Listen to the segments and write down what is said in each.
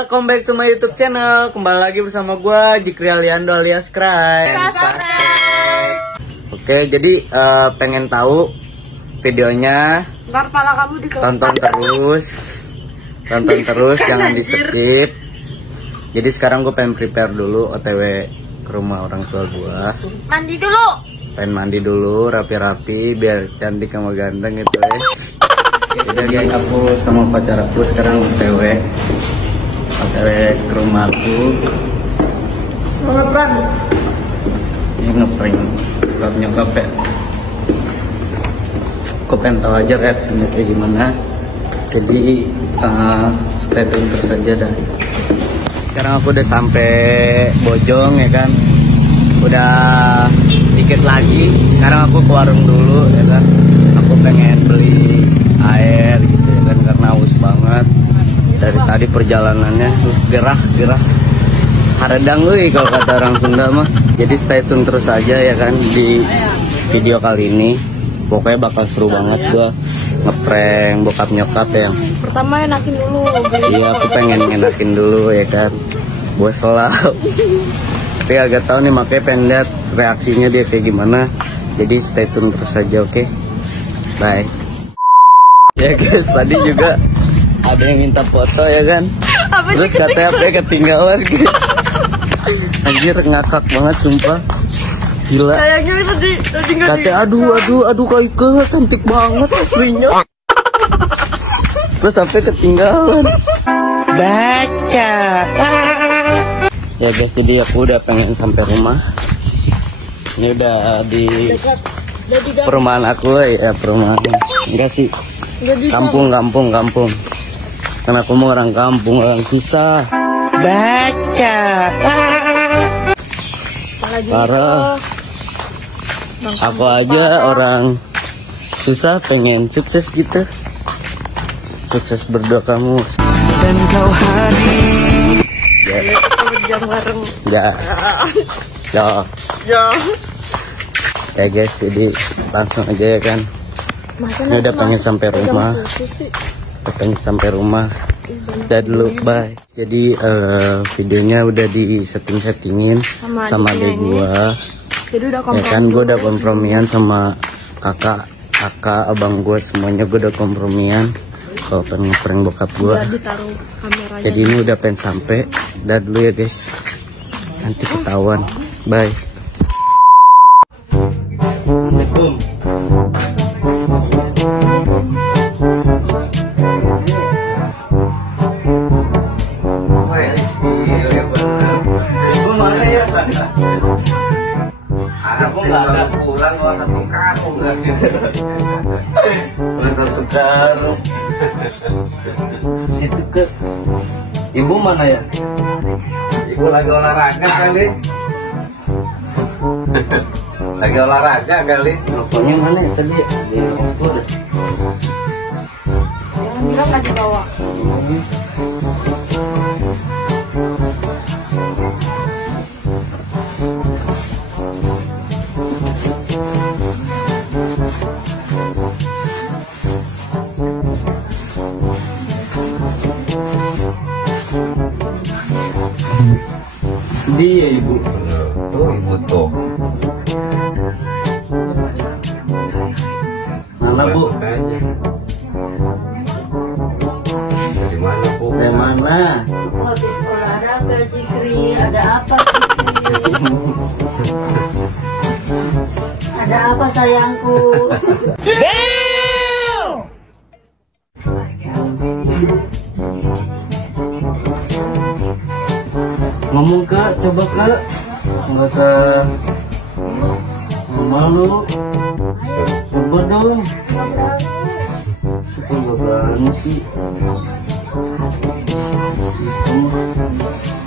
Welcome back to my YouTube channel. Kembali lagi bersama gue Jikri Aliando alias Cry. Oke, jadi pengen tahu videonya, tonton terus, jangan di skip. Jadi sekarang gue pengen prepare dulu, OTW ke rumah orang tua gue. Pengen mandi dulu, rapi-rapi biar cantik sama ganteng gitu ya. Jadi geng, aku sama pacar aku sekarang OTW ke rumahku. Ini ngeprank nyokap ya. Aku pengen tahu aja reaksinya kayak gimana. Jadi stay tune terus aja dah. Sekarang aku udah sampai Bojong ya kan. Udah dikit lagi. Sekarang aku ke warung dulu ya kan. Aku pengen beli air gitu ya kan, karena haus banget. Dari tadi perjalanannya gerah haredang euy kalau kata orang Sunda mah. Jadi stay tune terus aja ya kan di video kali ini. Pokoknya bakal seru banget gua ngeprank bokap nyokap yang pertama enakin dulu. Iya, aku pengen enakin dulu ya kan. Gua selap. Tapi agak tahu nih, makanya pengen lihat reaksinya dia kayak gimana. Jadi stay tune terus aja, oke? Bye. Ya guys, tadi juga ada yang minta foto ya kan. Terus katanya HP ketinggalan guys. Anjir, ngakak banget sumpah. Gila. Kayaknya tadi katanya aduh Kaike cantik banget aslinya. Terus HP ketinggalan. Baca. Ya guys, jadi aku udah pengen sampai rumah. Ini udah di perumahan aku ya, perumahan. Enggak sih. Kampung. Karena aku mau orang kampung, orang susah. Baca. Parah. Aku aja orang susah pengen sukses gitu. Sukses berdua kamu. Dan kau hadir. Ya guys, jadi langsung aja ya kan. Ini udah pengen sampai rumah. Udah dulu, bye. Jadi videonya udah di settingin sama adek gua. Ya kan, gua udah kompromian sama kakak, abang gua, semuanya gua udah kompromian. Kalau pengen ngeprank bokap gua. Jadi ini udah pengen sampai. Udah dulu ya guys. Nanti ketahuan. Bye. Assalamualaikum. Aku nggak ada pulang, gua satu karung lagi. Satu karung. Situ ke. Ibu mana ya? Ibu lagi olahraga kali. Lagi olahraga kali. Rokoknya mana ya tadi? Di rokok. Jangan bilang nggak dibawa. Dia ibu. Tuh ibu tuh. Mana bu? Dari mana bu? Dari mana? Habis olahraga, Jikri. Ada apa, Jikri? Ada apa sayangku? Ngomong kak, coba kak. Nggak usah malu. Coba dong. Coba banget sih.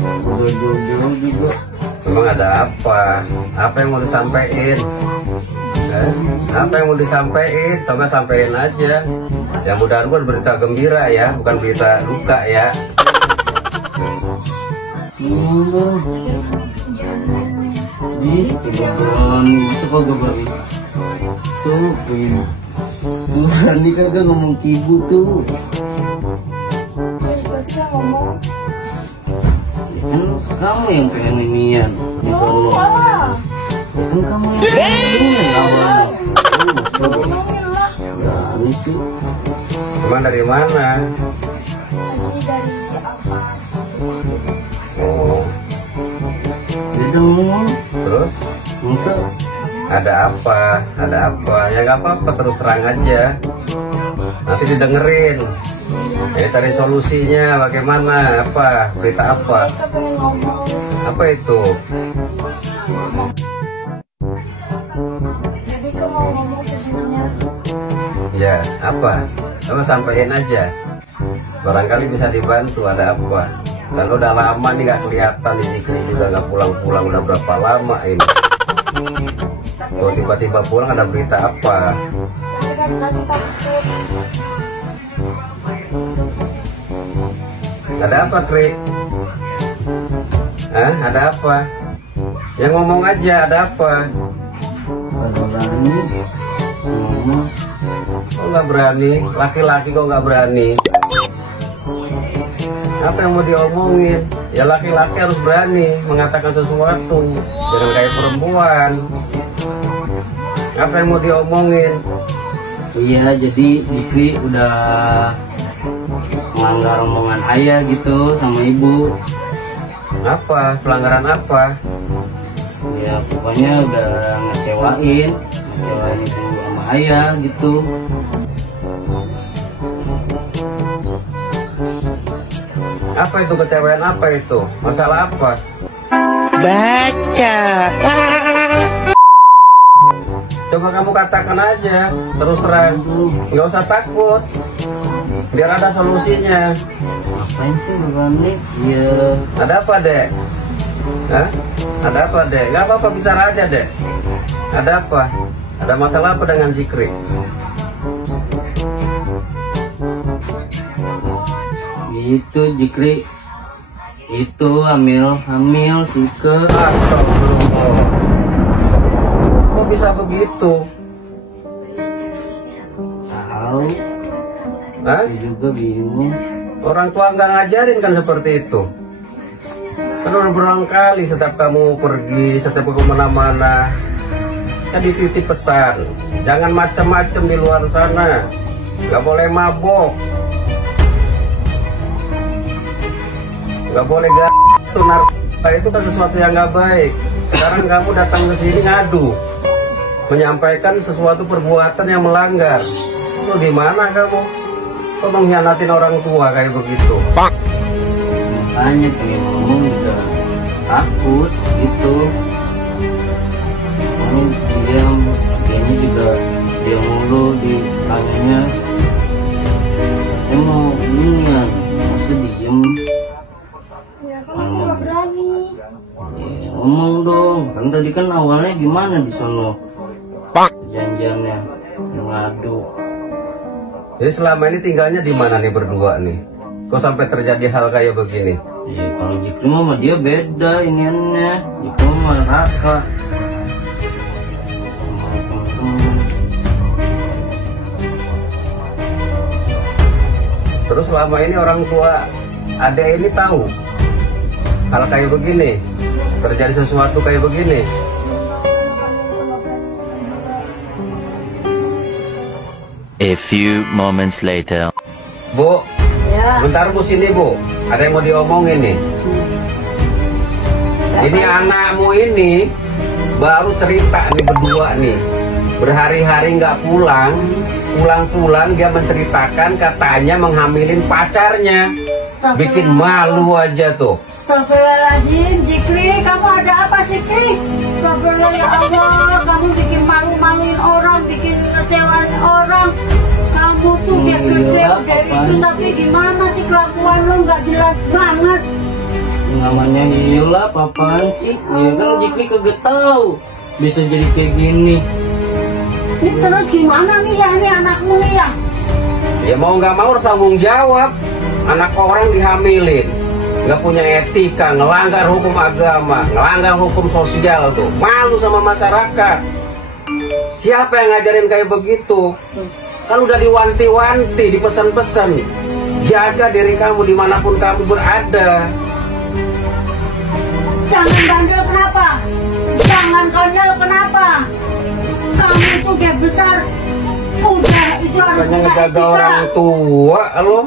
Udah jauh-jauh juga. Emang ada apa? Apa yang mau disampaikan? Apa yang mau disampaikan? Coba sampaikan aja. Ya mudah-mudahan berita gembira ya, bukan berita duka ya. Ih, berani, coba gue berani. Tuh, berani kagak ngomong ke ibu tuh. Pasti kan ngomong. kamu yang pengen inian di sono. Kan kamu yang pengen awalnya. Berani sih. Emang dari mana? Oh, Hidung. terus Masa? ada apa? Ada apa? Ya nggak apa-apa, terus terang aja. Nanti didengerin. Jadi cari solusinya bagaimana? Apa? Berita apa? Apa itu? Jadi kamu mau ngomong sebenarnya. Ya, apa? Kamu sampaikan aja. Barangkali bisa dibantu, ada apa? Kalau udah lama nih nggak kelihatan, di Zikri juga nggak pulang-pulang, udah berapa lama ini? Kalau tiba-tiba pulang ada berita apa? Tapi kan saya takut. Ada apa, Kri? Hah? Ada apa? Yang ngomong aja, ada apa? Ada berani. Ngomong. Kok nggak berani? Laki-laki kok nggak berani? Apa yang mau diomongin? Ya laki-laki harus berani mengatakan sesuatu. Jangan kayak perempuan. Apa yang mau diomongin? Iya, jadi Zikri udah melanggar omongan ayah gitu sama ibu. Apa? Pelanggaran apa? Ya pokoknya udah ngecewain ibu sama ayah gitu. Apa itu kecewaan, apa itu? Masalah apa? Baca. Coba kamu katakan aja, terus terang. Nggak usah takut. Biar ada solusinya. Ngapain sih berani? Ya Ada apa, Dek? Hah? Ada apa, Dek? Nggak apa-apa, bicara aja, Dek. Ada apa? Ada masalah apa dengan Zikri? gitu Zikri. Itu hamil Sike. Astagfirullah. Kok bisa begitu? Tahu. Hah? Saya juga bingung. Orang tua nggak ngajarin kan seperti itu. Kan udah berulang kali setiap kamu pergi, setiap kamu kemana-mana, kan dititip pesan, jangan macam-macam di luar sana, nggak boleh mabok, nggak boleh tuh narkoba, itu kan sesuatu yang nggak baik. Sekarang kamu datang ke sini ngadu, menyampaikan sesuatu perbuatan yang melanggar. Itu di mana kamu? Kok mengkhianatin orang tua kayak begitu? Makanya pengen ngomong juga takut gitu. Ini dianya juga dia mulu ditanyanya. Mau ini kan, masih diem. Ya kamu nggak berani. Ya, ngomong dong, kan tadi kan awalnya gimana di sono? Janjiannya ngadu. Jadi selama ini tinggalnya di mana nih berdua nih? Kok sampai terjadi hal kayak begini? Iya, kalau Zikri mah dia beda iniannya. Zikri mah Raka. Sama temen-temen. Terus selama ini orang tua adek ini tahu hal kayak begini, terjadi sesuatu kayak begini. A few moments later. Bu, Ya. bentar Bu, sini Bu, ada yang mau diomongin nih. Ini anakmu ini baru cerita nih berdua nih, berhari-hari nggak pulang, pulang-pulang dia menceritakan katanya menghamilin pacarnya. Bikin malu aja tuh. Astagfirullahaladzim, Zikri, kamu ada apa sih, Zikri? Astagfirullah ya Allah, kamu bikin malu-maluin orang, bikin ngecewain orang. Kamu tuh Oh, dia iya, gede apa, dari Pak? itu, tapi gimana sih kelakuan lo nggak jelas banget. Namanya gila, apaan sih? Ya kan Zikri kagak tahu bisa jadi kayak gini. Ini terus gimana nih ya, ini anakmu nih ya? Ya mau nggak mau harus tanggung jawab. Anak orang dihamilin, nggak punya etika, ngelanggar hukum agama, ngelanggar hukum sosial tuh, malu sama masyarakat. Siapa yang ngajarin kayak begitu? Kan udah diwanti-wanti, dipesan-pesan, jaga diri kamu dimanapun kamu berada. Jangan bandel kenapa? Jangan konyol kenapa? Kamu itu udah besar. Udah itu harus Bukannya kita ngejaga etika. orang tua lo,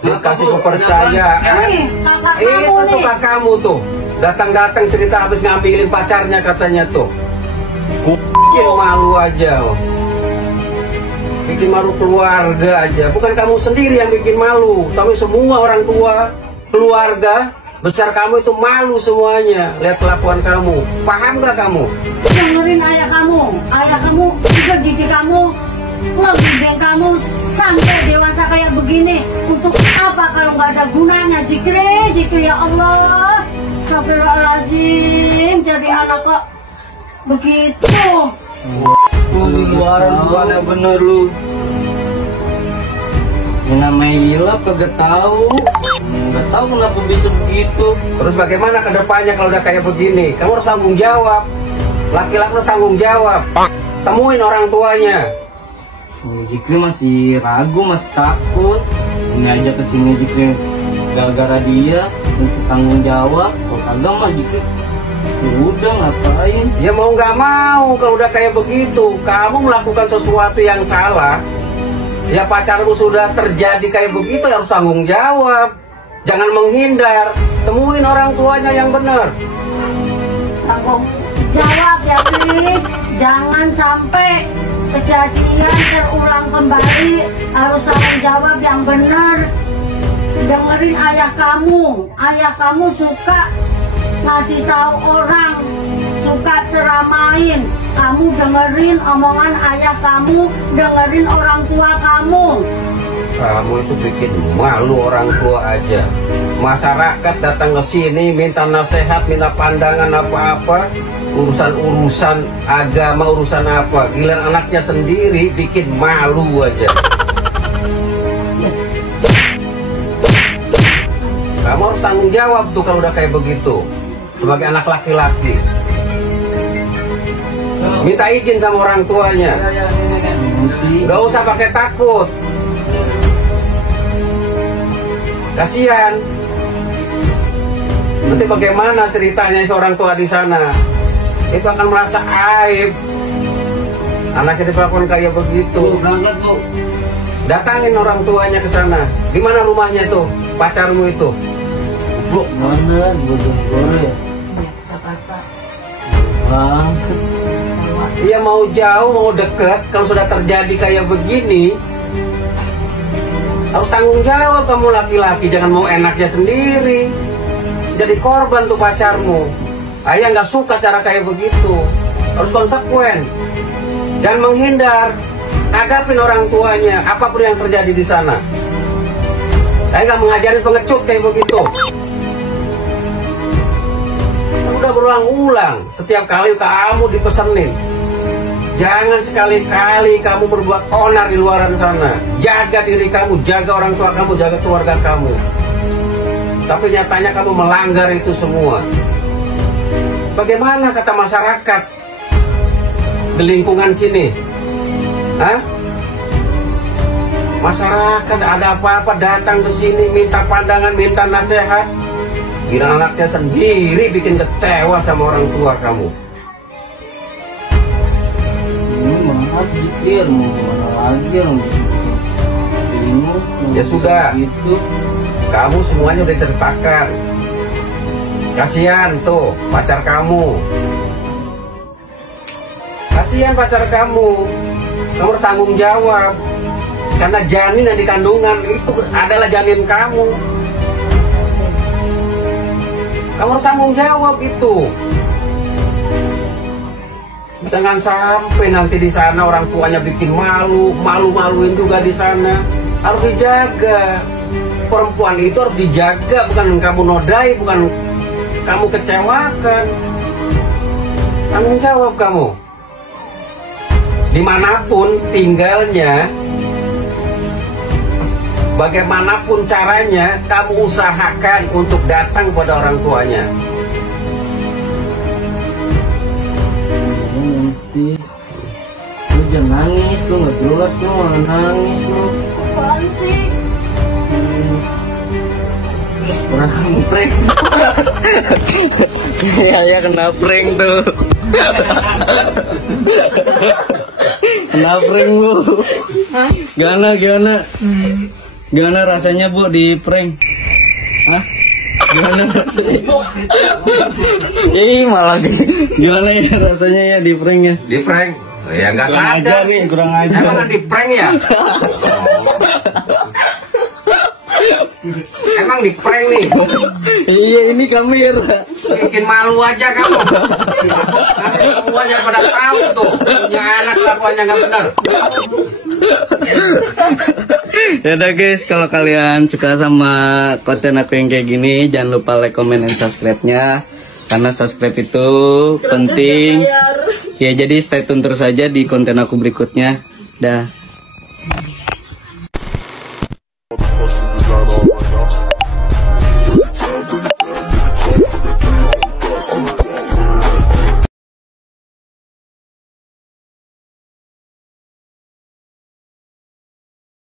dikasih kepercayaan. Nih, kakak Itu kamu tuh nih. kakakmu tuh, datang-datang cerita habis ngambilin pacarnya katanya tuh. Bikin malu aja lo. Bikin malu keluarga aja. Bukan kamu sendiri yang bikin malu, tapi semua orang tua, keluarga besar kamu itu malu semuanya. Lihat kelakuan kamu. Paham gak kamu? Dengerin ayah kamu. Ayah kamu juga didik kamu, ngebimbing kamu sampai dewasa kayak begini. Untuk apa kalau nggak ada gunanya? Jikri ya Allah. Astagfirullahaladzim. Jadi anak kok begitu. Lu di luaran bukannya bener lu. Yang namanya hilap kagak tahu. Nggak tahu kenapa bisa begitu. Terus bagaimana ke depannya kalau udah kayak begini? Kamu harus tanggung jawab. Laki-laki harus tanggung jawab. Temuin orang tuanya. Jikri masih ragu, masih takut. Ini aja kesini Jikri gara-gara dia untuk tanggung jawab. Kalau kagak mah Jikri udah ngapain? Ya mau nggak mau kalau udah kayak begitu. Kamu melakukan sesuatu yang salah. Ya pacarmu sudah terjadi kayak begitu, harus tanggung jawab. Jangan menghindar. Temuin orang tuanya yang benar. Tanggung jawab ya, Kri. Jangan sampai kejadian terulang kembali. Harus tanggung jawab yang benar. Dengerin ayah kamu. Ayah kamu suka ngasih tahu orang, suka ceramain. Kamu dengerin omongan ayah kamu, dengerin orang tua kamu. Kamu itu bikin malu orang tua aja. Masyarakat datang ke sini minta nasihat, minta pandangan apa-apa, urusan-urusan agama, urusan apa. Giliran anaknya sendiri bikin malu aja. Kamu harus tanggung jawab tuh kalau udah kayak begitu. Sebagai anak laki-laki, minta izin sama orang tuanya. Gak usah pakai takut. Kasihan. Nanti bagaimana ceritanya seorang tua di sana? Itu akan merasa aib. Anaknya diperlakukan kayak begitu. Berangkat bu. Datangin orang tuanya ke sana. Di mana rumahnya tuh? Pacarmu itu. Bu, mana? Bogor ya? Jakarta. Bang. Iya mau jauh mau deket. Kalau sudah terjadi kayak begini, harus tanggung jawab kamu laki-laki. Jangan mau enaknya sendiri. Jadi korban tuh pacarmu. Ayah nggak suka cara kayak begitu. Harus konsekuen. Jangan menghindar. Hadapin orang tuanya. Apapun yang terjadi di sana. Ayah nggak mengajarin pengecut kayak begitu. Udah berulang-ulang. Setiap kali kamu dipesenin. Jangan sekali-kali kamu berbuat onar di luaran sana. Jaga diri kamu, jaga orang tua kamu, jaga keluarga kamu. Tapi nyatanya kamu melanggar itu semua. Bagaimana kata masyarakat di lingkungan sini? Hah? Masyarakat ada apa-apa datang ke sini minta pandangan, minta nasihat. Gila anaknya sendiri bikin kecewa sama orang tua kamu. Maaf Jikir, mau kemana lagi orang bingung. Ya sudah. Itu Kamu semuanya udah ceritakan. Kasihan tuh pacar kamu. Kasihan pacar kamu. Kamu harus tanggung jawab. Karena janin yang di kandungan itu adalah janin kamu. Kamu harus tanggung jawab itu. Jangan sampai nanti di sana orang tuanya bikin malu-maluin juga di sana. Harus dijaga. Perempuan itu harus dijaga, bukan kamu nodai, bukan kamu kecewakan. Tanggung jawab kamu. Dimanapun tinggalnya, bagaimanapun caranya, kamu usahakan untuk datang kepada orang tuanya. nanti lu jangan nangis, lu nggak jelas, lu malah nangis lu. Apaan sih? Kamu prank. Saya kena prank tuh. Kena prank Bu. Gimana rasanya Bu di prank? Hah? Gimana rasanya? Malah gimana ya rasanya ya di prank ya? Di prank? Ya nggak Kurang sadar. ajar nih, kurang ajar. Emang di prank ya? Emang di prank nih? Iya ini kamera. Bikin malu aja kamu. Nanti semuanya pada tahu tuh. Punya anak lakuannya nggak benar. Yaudah guys, kalau kalian suka sama konten aku yang kayak gini, jangan lupa like, comment, dan subscribe-nya. Karena subscribe itu penting. Ya jadi stay tune terus aja di konten aku berikutnya. Dah.